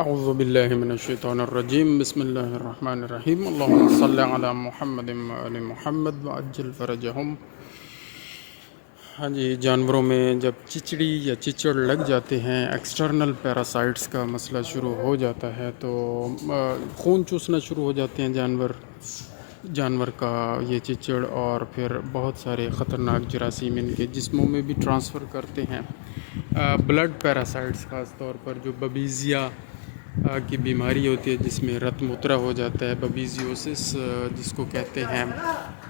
اعوذ باللہ من الشیطان الرجیم، بسم اللہ الرحمن الرحیم، اللہم صلی علی محمد وآل محمد وعجل فرجہم۔ ہاں جی، جانوروں میں جب چچڑی یا چچڑ لگ جاتے ہیں، ایکسٹرنل پیراسائٹس کا مسئلہ شروع ہو جاتا ہے تو خون چوسنا شروع ہو جاتے ہیں جانور کا یہ چچڑ، اور پھر بہت سارے خطرناک جراثیم ان کے جسموں میں بھی ٹرانسفر کرتے ہیں۔ بلڈ پیراسائٹس خاص طور پر جو ببیزیا کی بیماری ہوتی ہے جس میں رت مترا ہو جاتا ہے، ببیزیوسس جس کو کہتے ہیں،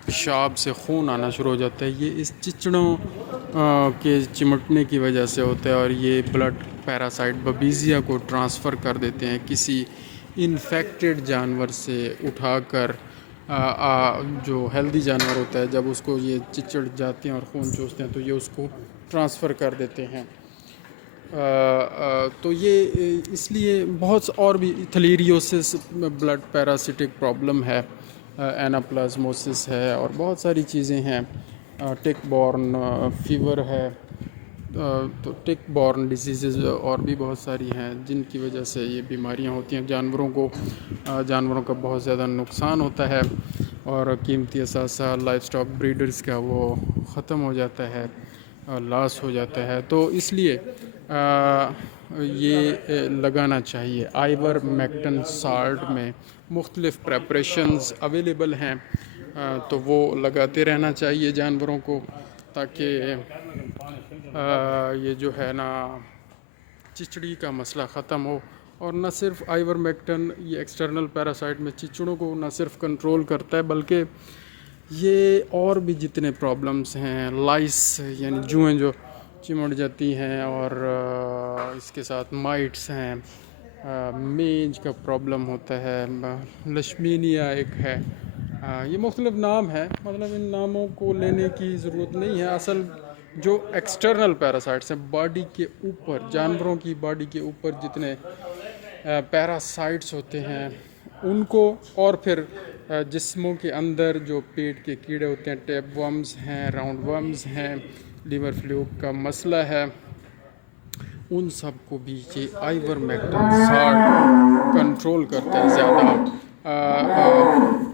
پیشاب سے خون آنا شروع ہو جاتا ہے، یہ اس چچڑوں کے چمٹنے کی وجہ سے ہوتا ہے، اور یہ بلڈ پیراسائٹ ببیزیا کو ٹرانسفر کر دیتے ہیں کسی انفیکٹڈ جانور سے اٹھا کر۔ جو ہیلدی جانور ہوتا ہے، جب اس کو یہ چچڑ جاتے ہیں اور خون چوستے ہیں تو یہ اس کو ٹرانسفر کر دیتے ہیں۔ تو یہ اس لیے بہت اور بھی تھلیریوسس بلڈ پیراسٹک پرابلم ہے، ایناپلازموسس ہے، اور بہت ساری چیزیں ہیں، ٹک بورن فیور ہے، تو ٹک بورن ڈیزیزز اور بھی بہت ساری ہیں جن کی وجہ سے یہ بیماریاں ہوتی ہیں۔ جانوروں کا بہت زیادہ نقصان ہوتا ہے، اور قیمتی اثاثہ لائف سٹاک بریڈرز کا وہ ختم ہو جاتا ہے، لاس ہو جاتا ہے۔ تو اس لیے یہ لگانا چاہیے۔ آئیور میکٹن سالٹ میں مختلف پریپریشنز اویلیبل ہیں، تو وہ لگاتے رہنا چاہیے جانوروں کو، تاکہ یہ جو ہے نا چچڑی کا مسئلہ ختم ہو۔ اور نہ صرف آئیور میکٹن یہ ایکسٹرنل پیراسائٹ میں چچڑوں کو نہ صرف کنٹرول کرتا ہے، بلکہ یہ اور بھی جتنے پرابلمس ہیں، لائس یعنی جوئیں جو چمٹ جاتی ہیں، اور اس کے ساتھ مائٹس ہیں، مینج کا پرابلم ہوتا ہے، لشمینیا ایک ہے، یہ مختلف نام ہے، مطلب ان ناموں کو لینے کی ضرورت نہیں ہے۔ اصل جو ایکسٹرنل پیراسائٹس ہیں، باڈی کے اوپر، جانوروں کی باڈی کے اوپر جتنے پیراسائٹس ہوتے ہیں ان کو، اور پھر جسموں کے اندر جو پیٹ کے کیڑے ہوتے ہیں، ٹیپ ورمز ہیں، راؤنڈ ورمز ہیں، لیور فلوک کا مسئلہ ہے، ان سب کو بھی یہ آئیور میکٹن سالٹ کنٹرول کرتا ہے زیادہ۔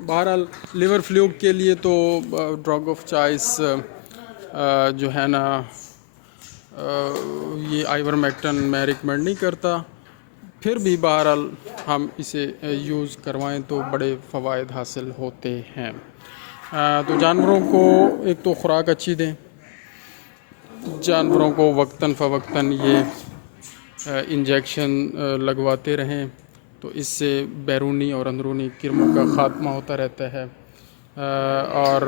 بہرحال لیور فلوک کے لیے تو ڈرگ آف چوائس جو ہے نا یہ آئیور میکٹن میں ریکمینڈ نہیں کرتا، پھر بھی بہرحال ہم اسے یوز کروائیں تو بڑے فوائد حاصل ہوتے ہیں۔ تو جانوروں کو ایک تو خوراک اچھی دیں، جانوروں کو وقتاً فوقتاً یہ انجیکشن لگواتے رہیں، تو اس سے بیرونی اور اندرونی کرموں کا خاتمہ ہوتا رہتا ہے۔ اور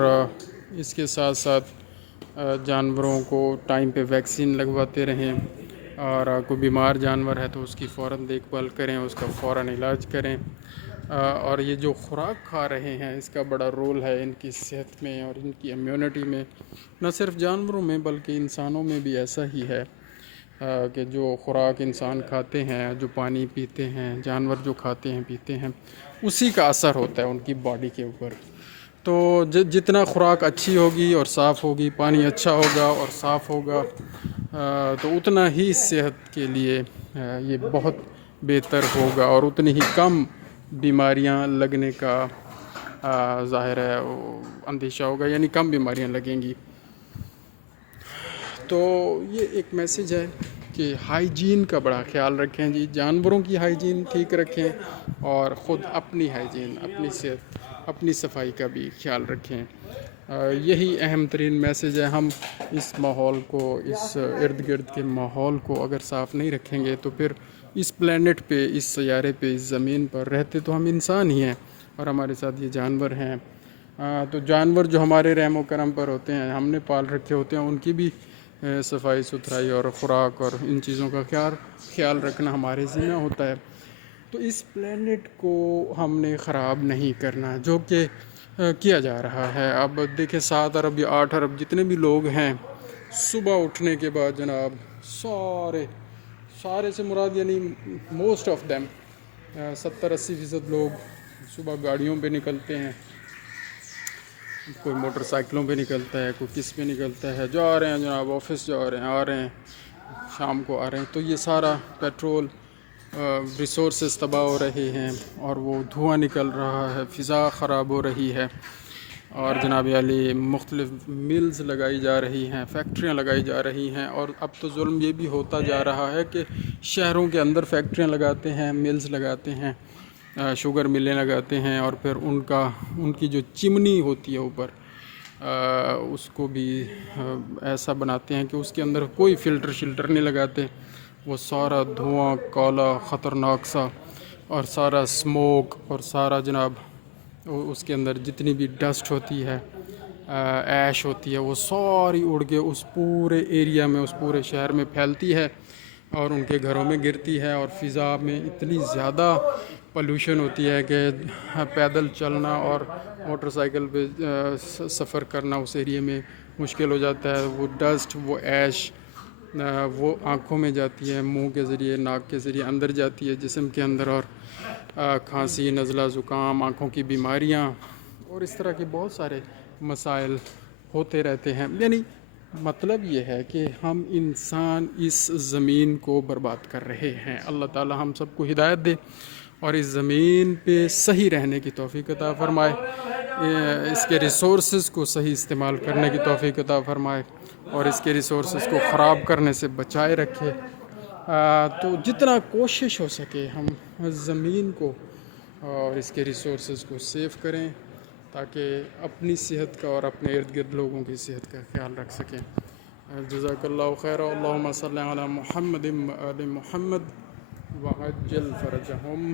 اس کے ساتھ ساتھ جانوروں کو ٹائم پہ ویکسین لگواتے رہیں، اور کوئی بیمار جانور ہے تو اس کی فوراً دیکھ بھال کریں، اس کا فوراً علاج کریں۔ اور یہ جو خوراک کھا رہے ہیں اس کا بڑا رول ہے ان کی صحت میں اور ان کی امیونٹی میں، نہ صرف جانوروں میں بلکہ انسانوں میں بھی ایسا ہی ہے کہ جو خوراک انسان کھاتے ہیں، جو پانی پیتے ہیں، جانور جو کھاتے ہیں پیتے ہیں، اسی کا اثر ہوتا ہے ان کی باڈی کے اوپر۔ تو جتنا خوراک اچھی ہوگی اور صاف ہوگی، پانی اچھا ہوگا اور صاف ہوگا، تو اتنا ہی صحت کے لیے یہ بہت بہتر ہوگا، اور اتنی ہی کم بیماریاں لگنے کا ظاہر ہے اندیشہ ہوگا، یعنی کم بیماریاں لگیں گی۔ تو یہ ایک میسیج ہے کہ ہائیجین کا بڑا خیال رکھیں جی، جانوروں کی ہائیجین ٹھیک رکھیں، اور خود اپنی ہائیجین، اپنی صحت، اپنی صفائی کا بھی خیال رکھیں۔ یہی اہم ترین میسیج ہے۔ ہم اس ماحول کو، اس ارد گرد کے ماحول کو اگر صاف نہیں رکھیں گے تو پھر اس پلینٹ پہ، اس سیارے پہ، اس زمین پر رہتے تو ہم انسان ہی ہیں، اور ہمارے ساتھ یہ جانور ہیں۔ تو جانور جو ہمارے رحم و کرم پر ہوتے ہیں، ہم نے پال رکھے ہوتے ہیں، ان کی بھی صفائی ستھرائی اور خوراک اور ان چیزوں کا خیال رکھنا ہمارے ذمہ ہوتا ہے۔ تو اس پلینٹ کو ہم نے خراب نہیں کرنا، جو کہ کیا جا رہا ہے۔ اب دیکھیں 7 ارب یا 8 ارب جتنے بھی لوگ ہیں، صبح اٹھنے کے بعد جناب سارے سے مراد یعنی موسٹ آف دیم 70-80% لوگ صبح گاڑیوں پہ نکلتے ہیں، کوئی موٹر سائیکلوں پہ نکلتا ہے، کوئی کس پہ نکلتا ہے، جا رہے ہیں جناب آفس، جا رہے ہیں، آ رہے ہیں، شام کو آ رہے ہیں۔ تو یہ سارا پیٹرول ریسورسز تباہ ہو رہے ہیں اور وہ دھواں نکل رہا ہے، فضا خراب ہو رہی ہے، اور جناب علی مختلف ملز لگائی جا رہی ہیں، فیکٹریاں لگائی جا رہی ہیں، اور اب تو ظلم یہ بھی ہوتا جا رہا ہے کہ شہروں کے اندر فیکٹریاں لگاتے ہیں، ملز لگاتے ہیں، شوگر ملیں لگاتے ہیں، اور پھر ان کی جو چمنی ہوتی ہے اوپر اس کو بھی ایسا بناتے ہیں کہ اس کے اندر کوئی فلٹر شلٹر نہیں لگاتے، وہ سارا دھواں کالا خطرناک سا اور سارا اسموک اور سارا جناب اس کے اندر جتنی بھی ڈسٹ ہوتی ہے، ایش ہوتی ہے، وہ ساری اڑ کے اس پورے ایریا میں، اس پورے شہر میں پھیلتی ہے اور ان کے گھروں میں گرتی ہے، اور فضا میں اتنی زیادہ پولوشن ہوتی ہے کہ پیدل چلنا اور موٹر سائیکل پہ سفر کرنا اس ایریے میں مشکل ہو جاتا ہے۔ وہ ڈسٹ، وہ ایش وہ آنکھوں میں جاتی ہے، منہ کے ذریعے، ناک کے ذریعے اندر جاتی ہے جسم کے اندر، اور کھانسی، نزلہ، زکام، آنکھوں کی بیماریاں اور اس طرح کے بہت سارے مسائل ہوتے رہتے ہیں۔ یعنی مطلب یہ ہے کہ ہم انسان اس زمین کو برباد کر رہے ہیں۔ اللہ تعالی ہم سب کو ہدایت دے اور اس زمین پہ صحیح رہنے کی توفیق عطا فرمائے، اس کے ریسورسز کو صحیح استعمال کرنے کی توفیق عطا فرمائے اور اس کے ریسورسز کو خراب کرنے سے بچائے رکھے۔ تو جتنا کوشش ہو سکے ہم زمین کو اور اس کے ریسورسز کو سیو کریں تاکہ اپنی صحت کا اور اپنے ارد گرد لوگوں کی صحت کا خیال رکھ سکیں۔ جزاک اللہ خیر، اللہم صلی علی محمد و آل محمد وعجل فرجہم۔